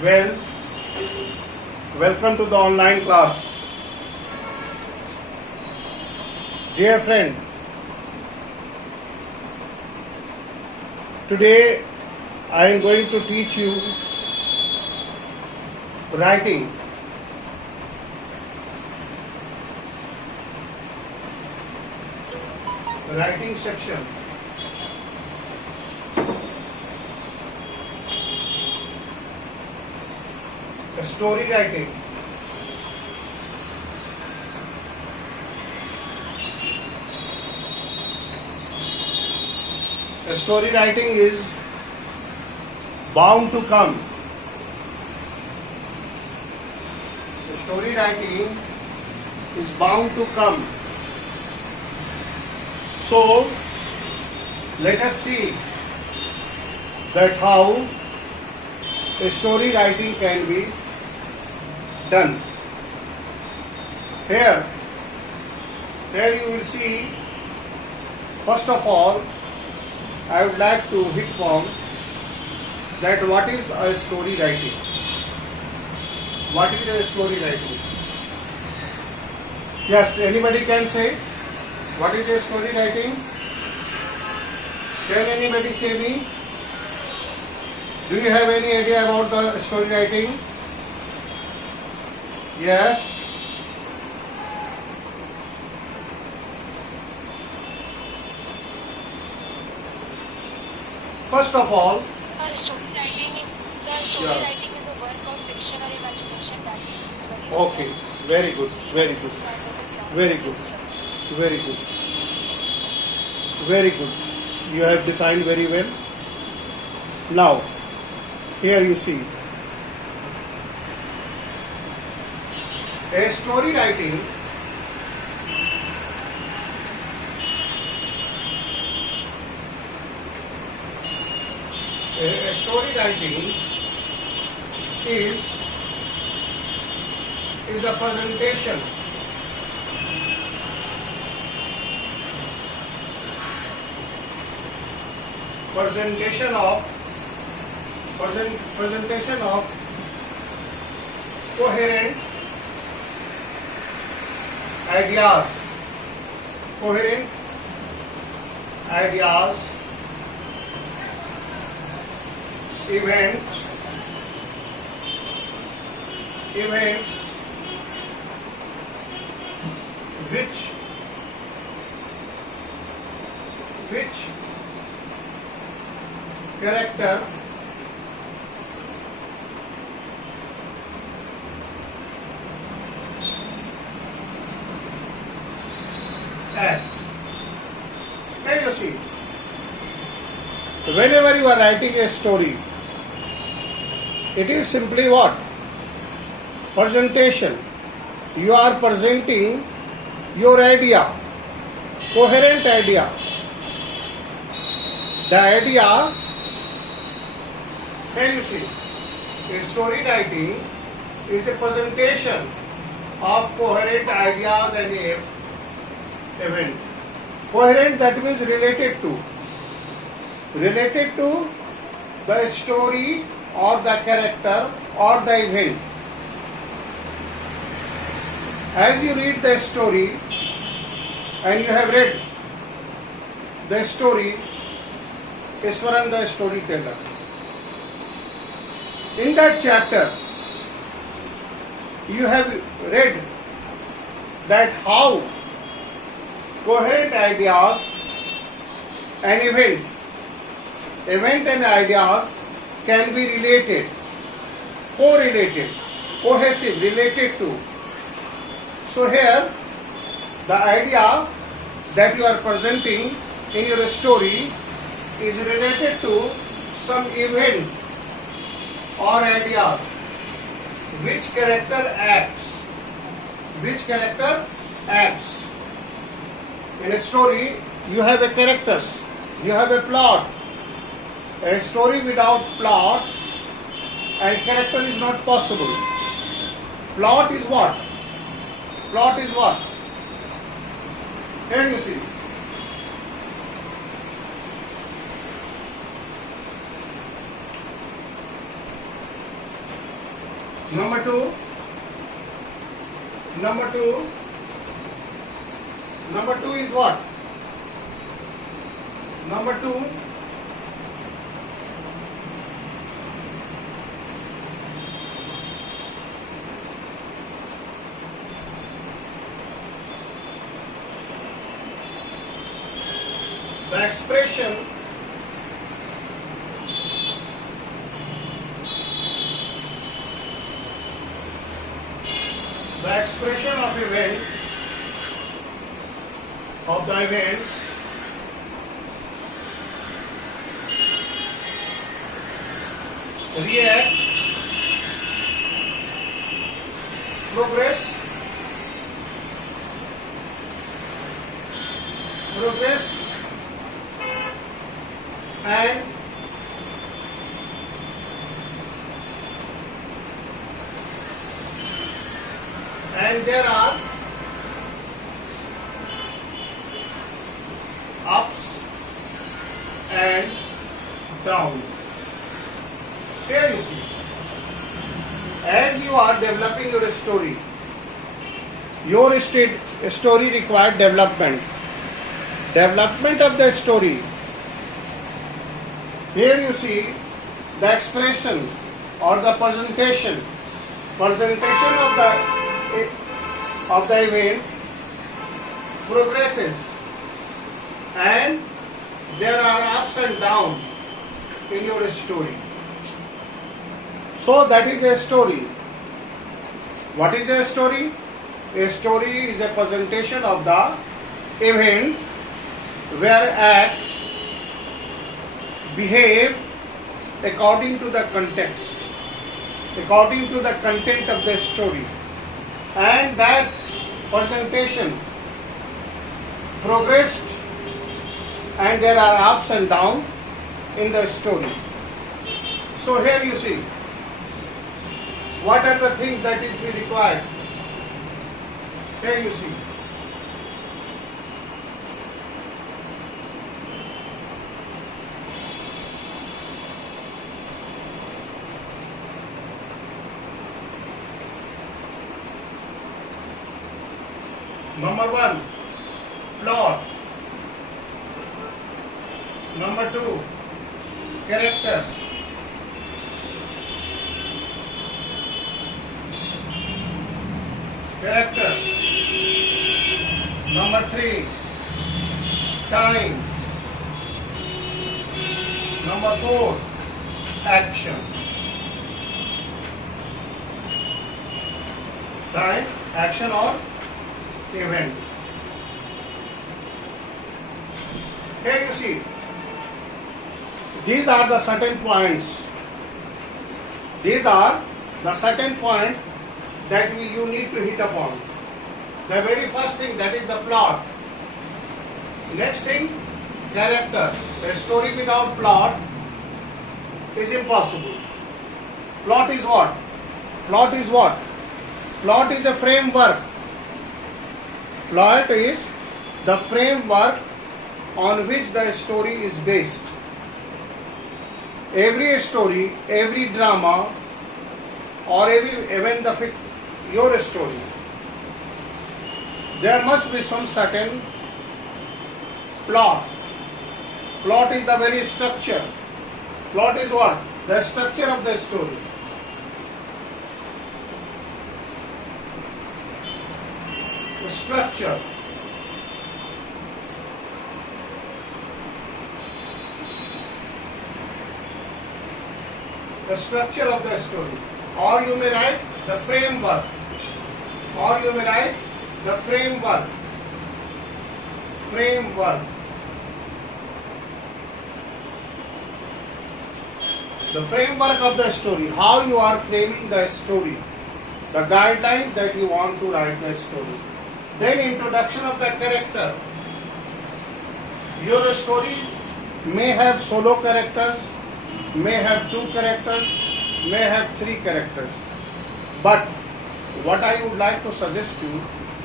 Well, welcome to the online class. Dear friend, today I am going to teach you writing. Writing section. Story writing. Story writing is bound to come. Story writing is bound to come. So, let us see that how a story writing can be done. Here you will see, first of all, I would like to hit upon that what is a story writing. What is a story writing? Yes, anybody can say, what is a story writing? Can anybody say me? Do you have any idea about the story writing? Yes. First of all, Story writing is a work of fiction or imagination that is very okay, very good, very good, very good, very good, very good. You have defined very well. Now, here you see, a story writing is a presentation of coherent ideas, events which character act. Can you see? Whenever you are writing a story, it is simply what? Presentation. You are presenting your idea, coherent idea. The idea, can you see? A story writing is a presentation of coherent ideas and event. Coherent, that means related to the story or the character or the event. As you read the story and you have read the story, Iswaran the storyteller. In that chapter, you have read that how coherent ideas and event and ideas can be related, correlated, cohesive, related to. So here, the idea that you are presenting in your story is related to some event or idea. Which character acts? In a story, you have a characters, you have a plot. A story without plot and character is not possible. Plot is what? Here you see. Number two, number two is what? Number two, the expression of event of the event react, progress, and there are ups and downs. Here you see, as you are developing your story required development of the story. Here you see the expression or the presentation of the event progresses, and there are ups and downs in your story. So that is a story. What is a story? A story is a presentation of the event where acts behave according to the context, according to the content of the story, and that presentation progressed, and there are ups and downs in the story. So here you see, what are the things that is be required? Here you see. Number one, plot. Number two, characters. Number three, time. Number four, action. Time, action or event. Here you see, these are the certain points. These are the certain points that you need to hit upon. The very first thing, that is the plot. Next thing, character. A story without plot is impossible. Plot is what? Plot is what? Plot is a framework. Plot is the framework on which the story is based. Every story, every drama, or even your story, there must be some certain plot. Plot is the very structure. Plot is what? The structure of the story. The structure. The structure of the story. Or you may write the framework. Or you may write the framework. Framework. The framework of the story. How you are framing the story. The guidelines that you want to write the story. Then introduction of the character. Your story may have solo characters, may have 2 characters, may have 3 characters. But what I would like to suggest you,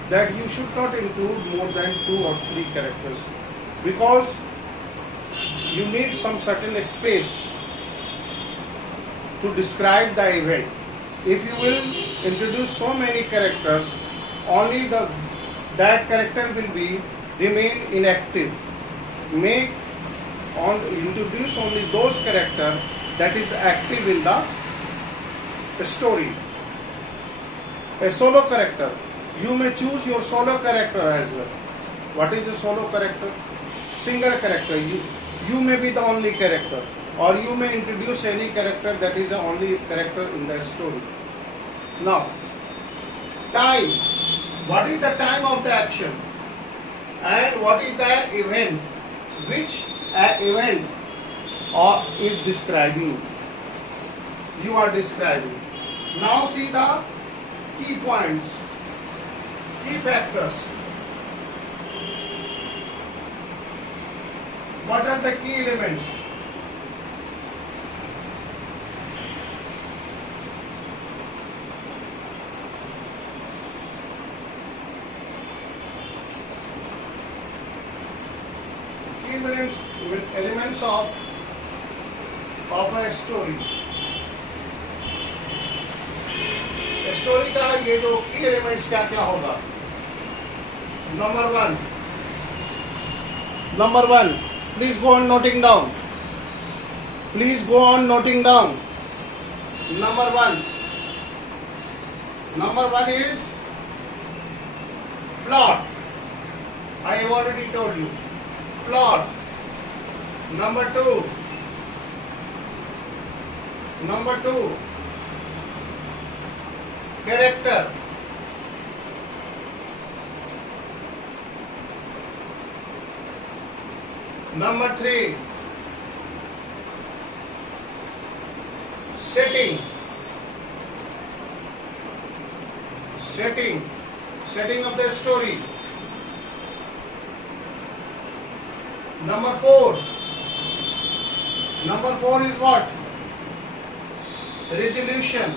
that you should not include more than 2 or 3 characters, because you need some certain space to describe the event. if you will introduce so many characters, only that character will be remain inactive. Make introduce only those characters that is active in the story. A solo character. You may choose your solo character as well. What is a solo character? Single character. You may be the only character, or you may introduce any character that is the only character in the story. Now, time. What is the time of the action? And what is the event? Which event is describing? You are describing. Now see the key points, key factors. What are the key elements? Key elements of a story. Story का ये जो की elements क्या क्या होगा? Number one, please go on noting down. Number one is plot. I have already told you. Plot. Number two, character. Number three, setting of the story. Number four is what? Resolution.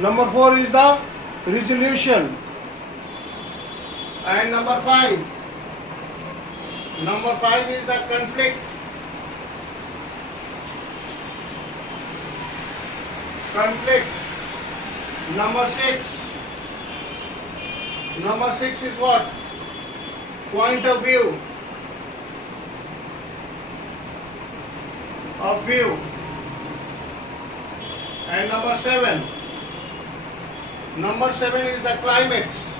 Number four is the resolution. And number five is the conflict. Number six is what? Point of view. And number seven is the climax.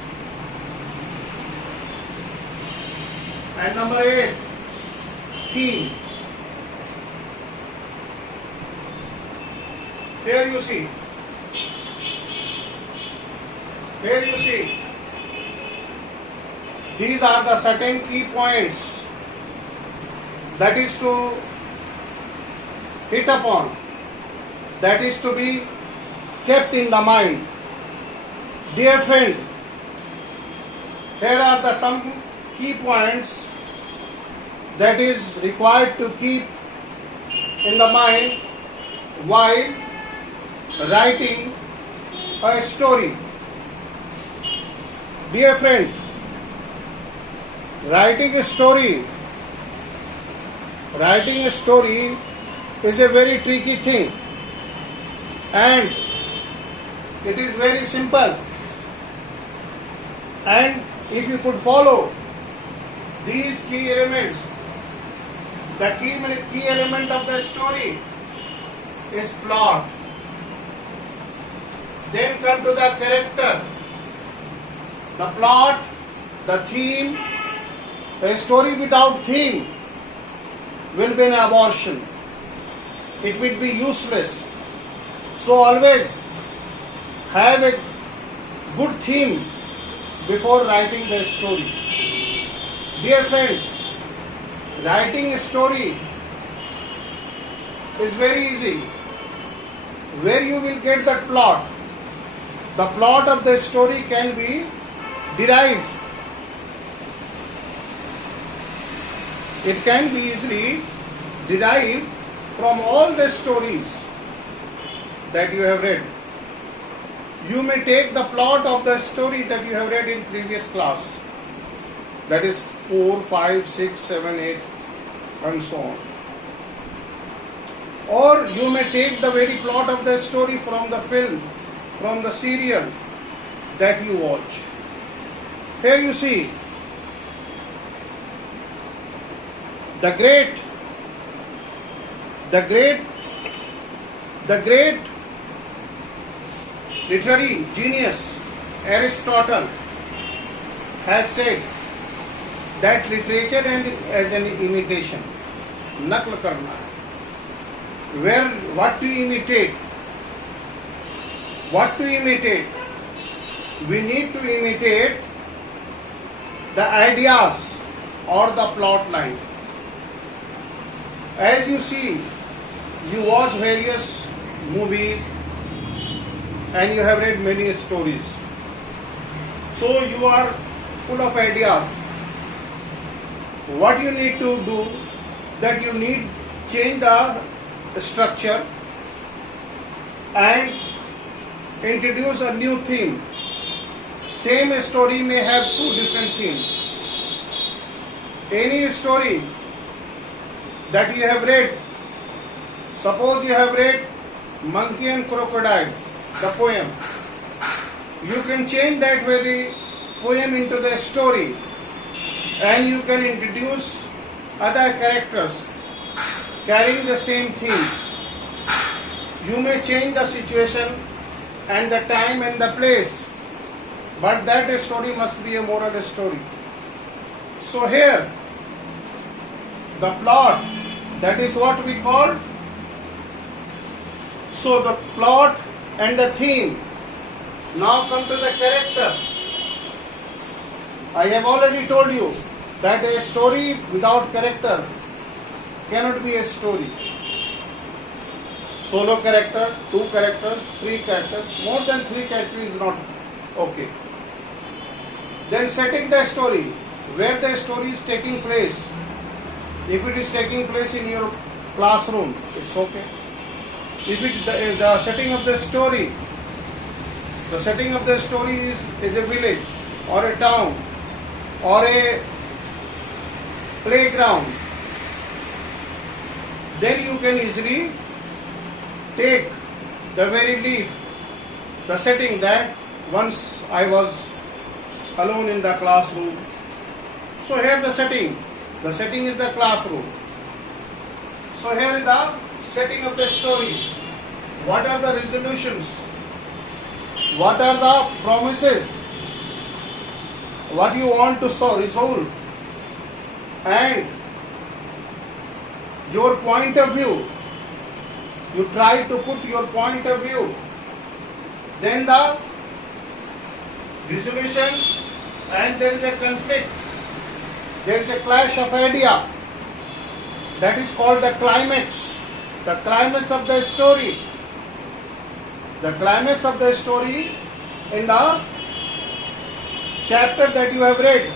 And number eight, theme. Here you see. These are the certain key points that is to hit upon, that is to be kept in the mind. Dear friend, here are the some key points that is required to keep in the mind while writing a story. Dear friend, writing a story is a very tricky thing, and it is very simple. And if you could follow these key elements, the key element of the story is plot. Then come to the character, the plot, the theme. A story without theme will be an abortion. It will be useless. So always have a good theme before writing the story. Dear friend, writing a story is very easy. Where you will get that plot? The plot of the story can be derived. It can be easily derived from all the stories that you have read. You may take the plot of the story that you have read in previous class. that is 4, 5, 6, 7, 8 and so on. Or you may take the very plot of the story from the film, from the serial that you watch. Here you see the great literary genius Aristotle has said that literature as an imitation, नकल करना है. Where what to imitate? What to imitate? We need to imitate the ideas or the plot line. As you see, you watch various movies and you have read many stories. So you are full of ideas. What you need to do, that you need change the structure and introduce a new theme. Same story may have two different themes. Any story that you have read, suppose you have read Monkey and Crocodile, the poem, you can change that very poem into the story and you can introduce other characters carrying the same themes. You may change the situation and the time and the place, but that story must be a moral story. So here, the plot, that is what we call. So the plot and the theme. Now come to the character. I have already told you that a story without character cannot be a story. Solo character, 2 characters, 3 characters, more than 3 characters is not okay. Then setting the story, where the story is taking place. If it is taking place in your classroom, it's okay. If the setting of the story is a village or a town or a playground, then you can easily take the very leaf, the setting that once I was alone in the classroom. So here the setting is the classroom. So here is the setting of the story. What are the resolutions? What are the promises? What you want to resolve? And your point of view. You try to put your point of view. Then the resolutions, and there is a conflict. There is a clash of idea. That is called the climax. The climax of the story. The climax of the story in the chapter that you have read,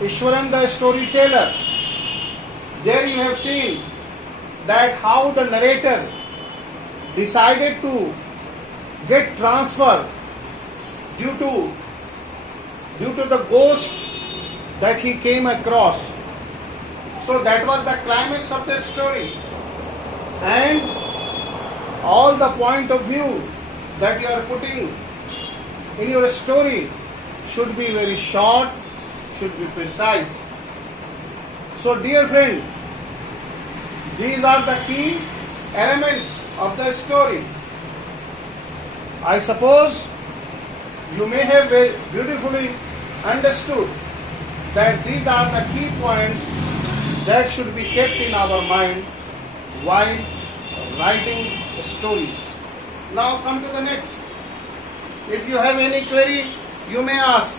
Ishwaran the storyteller. There you have seen that how the narrator decided to get transferred due to the ghost that he came across. So that was the climax of the story. And all the point of view that you are putting in your story should be very short, should be precise. So dear friend, these are the key elements of the story. I suppose you may have very beautifully understood that these are the key points that should be kept in our mind while writing stories. Now come to the next. If you have any query, you may ask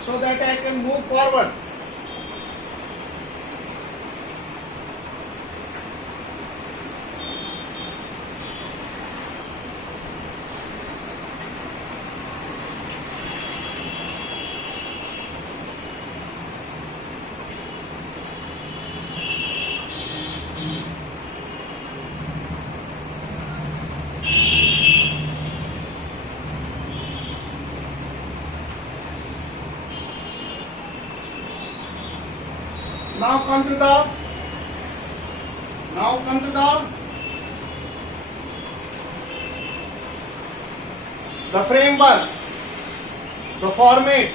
so that I can move forward. Now come to the the framework, the format.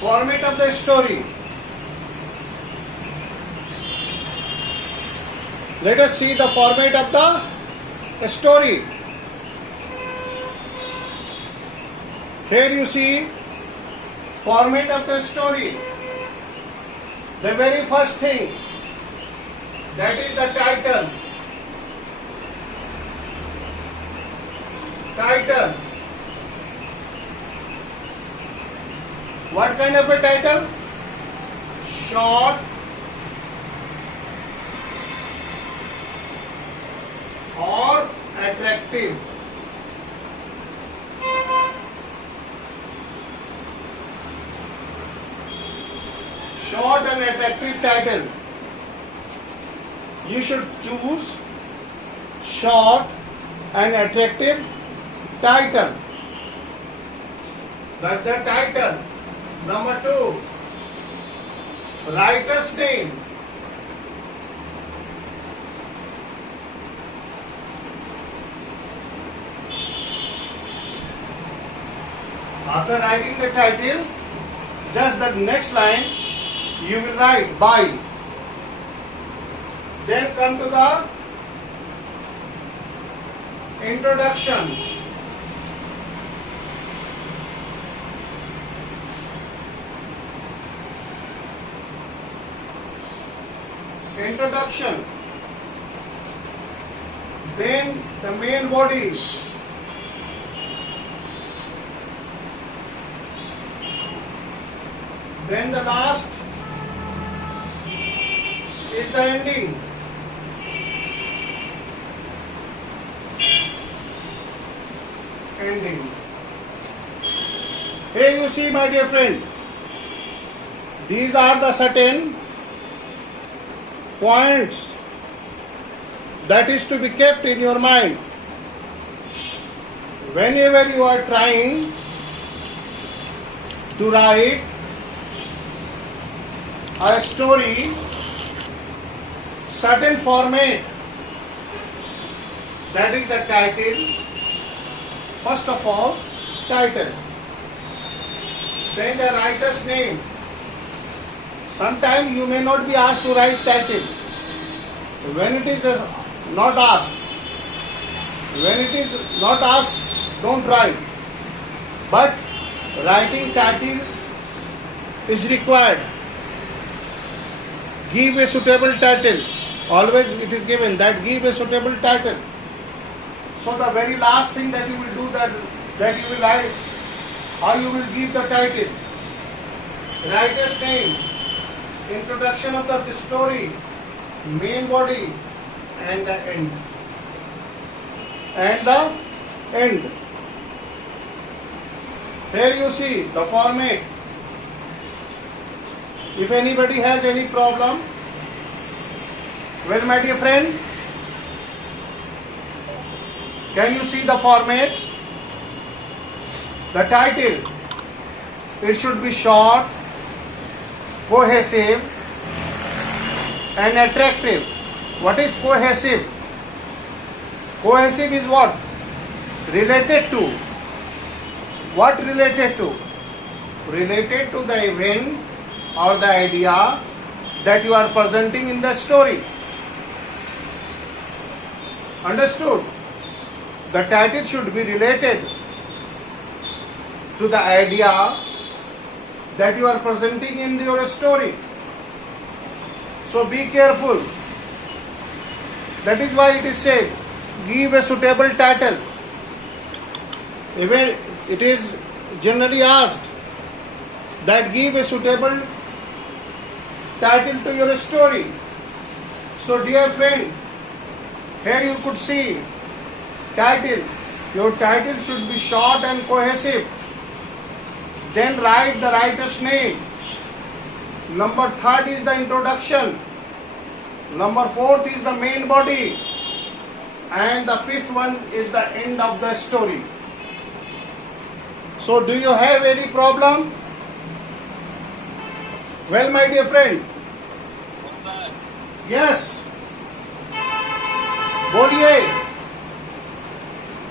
Format of the story. Let us see the format of the story. Here you see format of the story. The very first thing, that is the title. What kind of a title? Short or attractive. Short and attractive title. You should choose short and attractive title. That's the title. Number 2, writer's name. After writing the title, just the next line you will write by. Then come to the introduction. Then the main body. Then the last is the ending. Here you see, my dear friend, these are the certain points that is to be kept in your mind whenever you are trying to write a story, certain format, that is the title. First of all, title. Then the writer's name. Sometimes you may not be asked to write title. When it is not asked, don't write. But writing title is required. Give a suitable title. Always it is given that give a suitable title. So the very last thing that you will do, that you will write, how you will give the title. Writer's name, introduction of the story, main body, and the end. Here you see the format. If anybody has any problem, well, my dear friend, can you see the format? The title, it should be short, cohesive, and attractive. What is cohesive? Cohesive is what? Related to. What related to? Related to the event or the idea that you are presenting in the story. Understood? The title should be related to the idea that you are presenting in your story. So be careful. That is why it is said, give a suitable title. Even it is generally asked that give a suitable title to your story. So dear friend, here you could see title. Your title should be short and cohesive. Then write the writer's name. Number 3 is the introduction. Number 4 is the main body. and the fifth one is the end of the story. So do you have any problem? Well, my dear friend. Yes. बोलिए.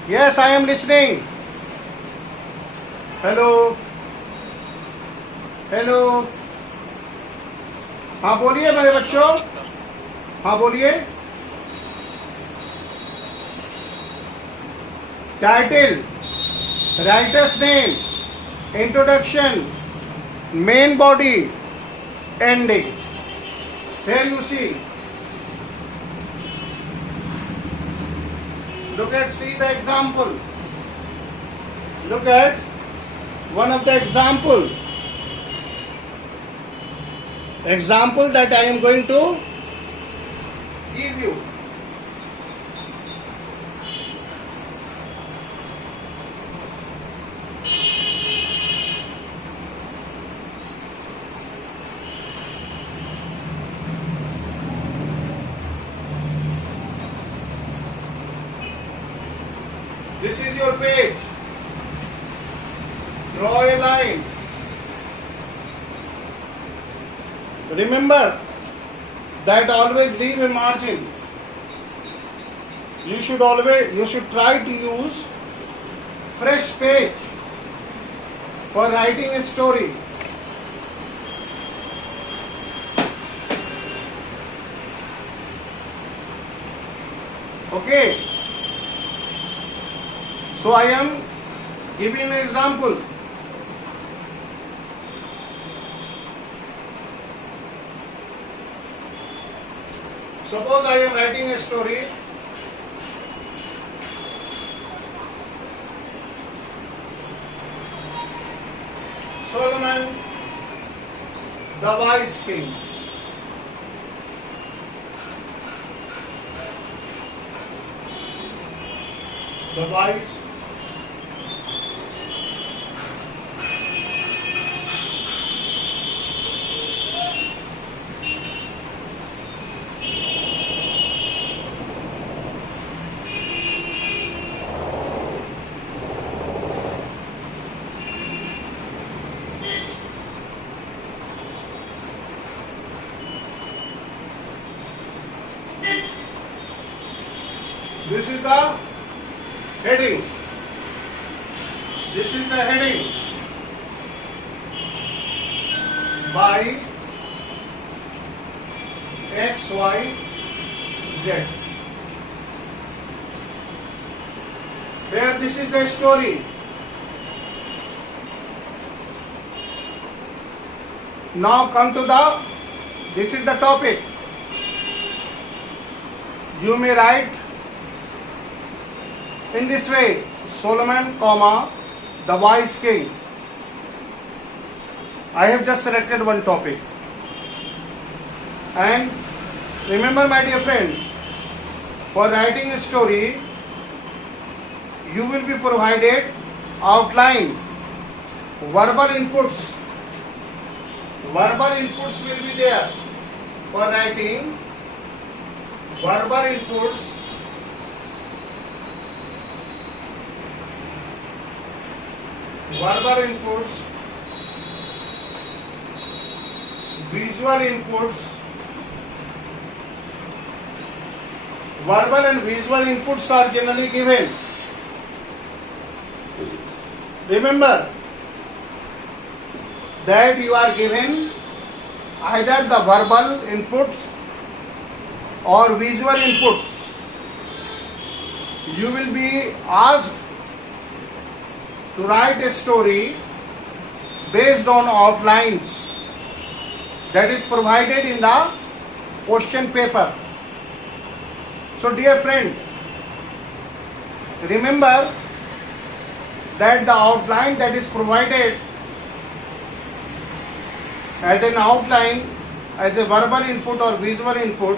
Yes, I am listening. Hello. Hello. हाँ बोलिए मेरे बच्चों. हाँ बोलिए. Title, writers name, introduction, main body, ending. Here you see. See the example. Look at one of the example that I am going to give you. This is your page. Draw a line. Remember that always leave a margin. You should try to use fresh page for writing a story. Okay. So I am giving an example. Suppose I am writing a story. Solomon, the wise king. The wise. This is the heading. This is the heading. By X, Y, Z. Here this is the story. Now come to this is the topic. You may write in this way: Solomon, the wise king. I have just selected one topic. And remember, my dear friend, for writing a story, you will be provided outline, verbal inputs. Verbal inputs will be there for writing. Verbal inputs. Verbal inputs, visual inputs. Verbal and visual inputs are generally given. Remember that you are given either the verbal inputs or visual inputs. You will be asked to write a story based on outlines that is provided in the question paper. So dear friend, remember that the outline that is provided as an outline, as a verbal input or visual input,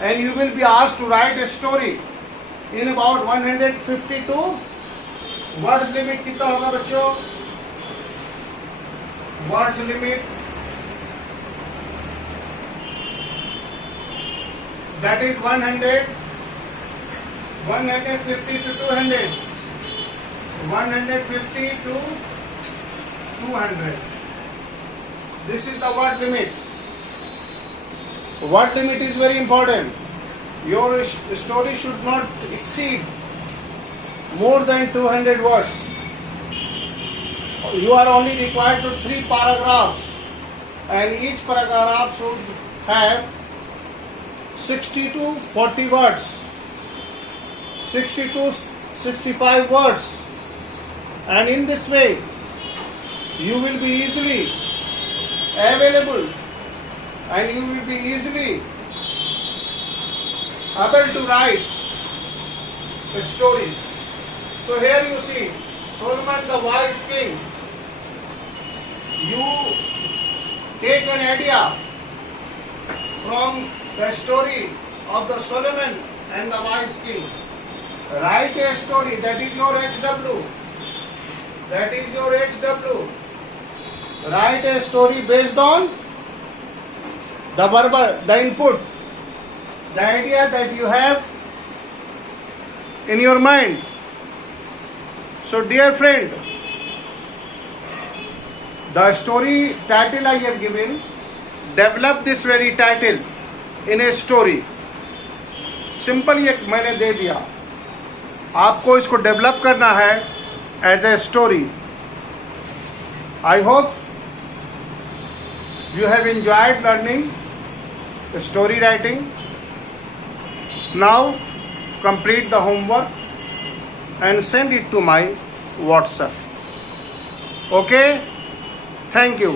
and you will be asked to write a story in about 152 words limit. कितना होगा बच्चों? Words limit that is 152 150 to 200. 150 to 200. This is the word limit. Word limit is very important. Your story should not exceed more than 200 words. You are only required to 3 paragraphs, and each paragraph should have 60 to 40 words, 60 to 65 words, and in this way you will be easily available and you will be easily able to write stories. So here you see Solomon the wise king. You take an idea from the story of the Solomon and the wise king. Write a story. That is your HW. That is your HW. Write a story based on the verbal, the input, the idea that you have in your mind. So dear friend, the story title I have given, develop this very title in a story. Simple ये मैंने दे दिया, आपको इसको develop करना है as a story. I hope you have enjoyed learning the story writing. Now complete the homework and send it to my WhatsApp. Okay? Thank you.